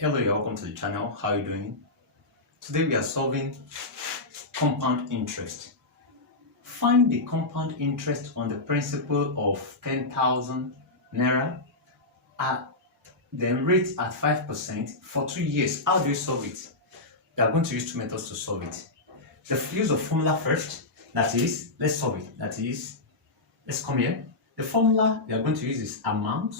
Hello, you're welcome to the channel. How are you doing? Today we are solving compound interest. Find the compound interest on the principal of 10,000 naira at the rate at 5% for 2 years. How do you solve it? We are going to use two methods to solve it. Use a formula first. That is, let's solve it. That is, let's come here. The formula we are going to use is amount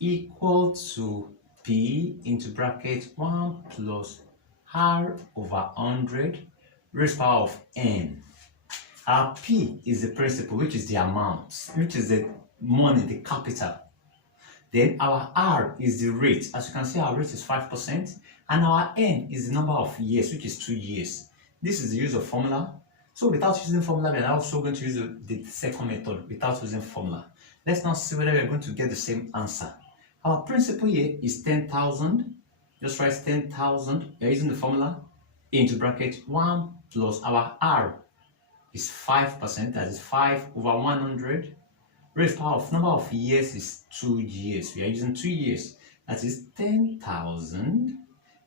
equal to P into bracket 1 plus R over 100 raised power of N. Our P is the principal, which is the amount, which is the money, the capital. Then our R is the rate. As you can see, our rate is 5%, and our N is the number of years, which is 2 years. This is the use of formula. So without using formula, we are also going to use the second method without using formula. Let's now see whether we are going to get the same answer. Our principal here is 10,000. Just write 10,000. We are using the formula into bracket 1 plus our R is 5%. That is 5 over 100. Raised power of number of years is 2 years. We are using 2 years. That is 10,000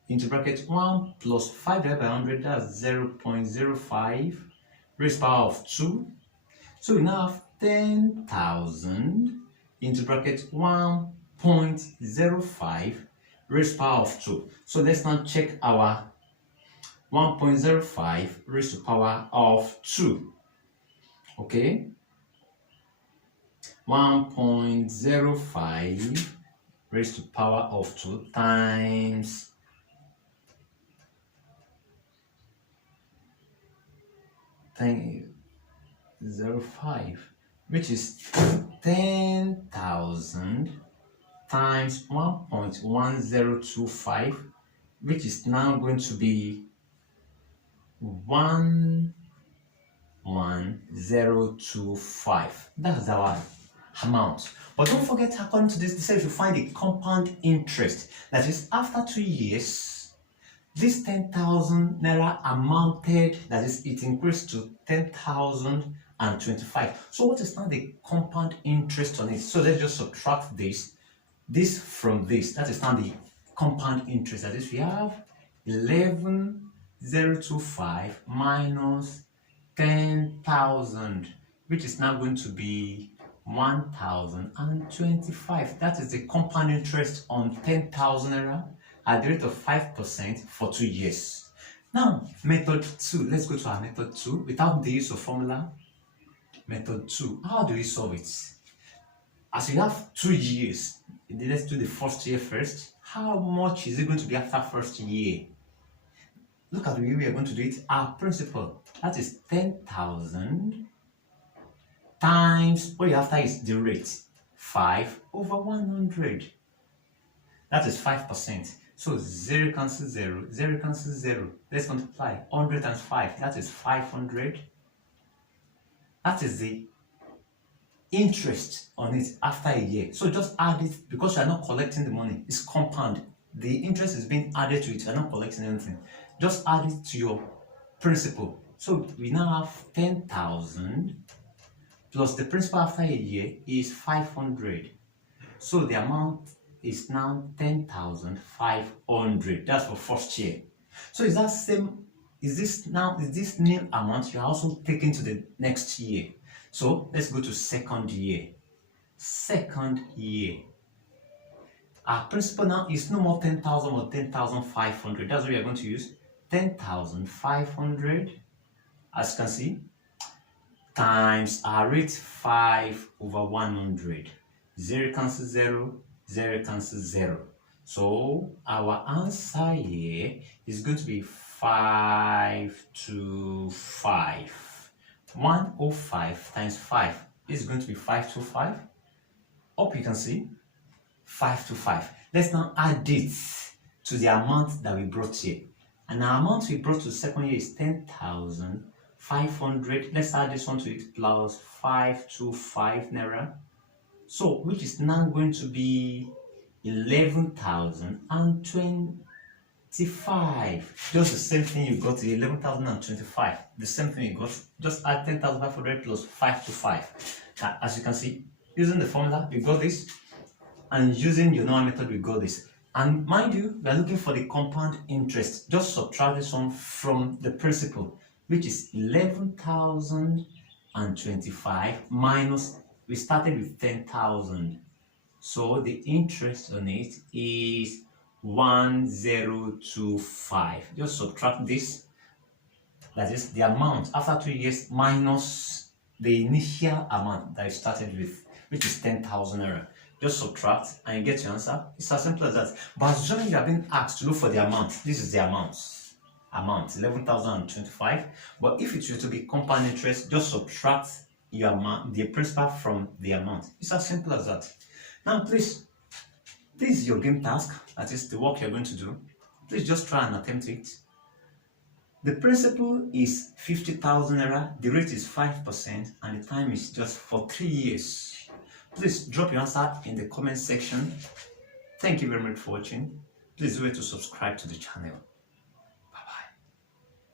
into bracket 1 plus 5 divided by 100. That's 0.05. Raised power of 2. So we now have 10,000 into bracket 1.05 raised power of 2. So let's now check our 1.05 raised to power of 2. Okay, 1.05 raised to power of 2 times 0.05, which is 10,000 times 1.1025, which is now going to be 11025. That's our amount. But don't forget, according to this, they said if you find the compound interest, that is after 2 years, this 10,000 naira amounted, that is, it increased to 10,025. So what is now the compound interest on it? So let's just subtract this from this. That is now the compound interest. That is, we have 11,025 minus 10,000, which is now going to be 1,025. That is the compound interest on 10,000 naira at the rate of 5% for 2 years. Now, method 2. Let's go to our method 2 without the use of formula. Method 2. How do we solve it? As we have 2 years, let's do the first year first. How much is it going to be after first year? Look at the way we are going to do it. Our principal, that is 10,000 times, what you after is the rate, 5 over 100. That is 5%. So 0 cancels 0, 0 cancels 0. Let's multiply 100 times 5. That is 500. That is the interest on it after a year. So just add it, because you are not collecting the money. It's compound. The interest is being added to it. You are not collecting anything. Just add it to your principal. So we now have 10,000 plus the principal after a year is 500. So the amount is now 10,500. That's for first year. So is this new amount you are also taking to the next year? So let's go to second year. Second year. Our principal now is no more 10,000 or 10,500. That's what we are going to use. 10,500, as you can see, times our rate 5 over 100. 0 cancels 0, 0 cancels 0. So our answer here is going to be 525. 105 times 5 is going to be 525. Hope you can see 525. Let's now add it to the amount that we brought here. And the amount we brought to the second year is 10,500. Let's add this one to it plus 525 naira. So, which is now going to be 11,025. Just the same thing you got, 11,025. The same thing you got. Just add 10,500 plus 525. Now, as you can see, using the formula, we got this And using your normal method, we got this. And mind you, we are looking for the compound interest. Just subtract this one from the principal, which is 11,025 minus, we started with 10,000. So the interest on it is 1025. Just subtract this. That is the amount after 2 years minus the initial amount that you started with, which is 10,000 naira. Just subtract and you get your answer. It's as simple as that. But assuming you have been asked to look for the amount, this is the amount 11,025. But if it were to be compound interest, just subtract your amount, the principal from the amount. It's as simple as that. Now please, this is your game task, that is the work you're going to do. Please just try and attempt it. The principal is 50,000 naira, the rate is 5%, and the time is just for 3 years. Please drop your answer in the comment section. Thank you very much for watching. Please do it to subscribe to the channel.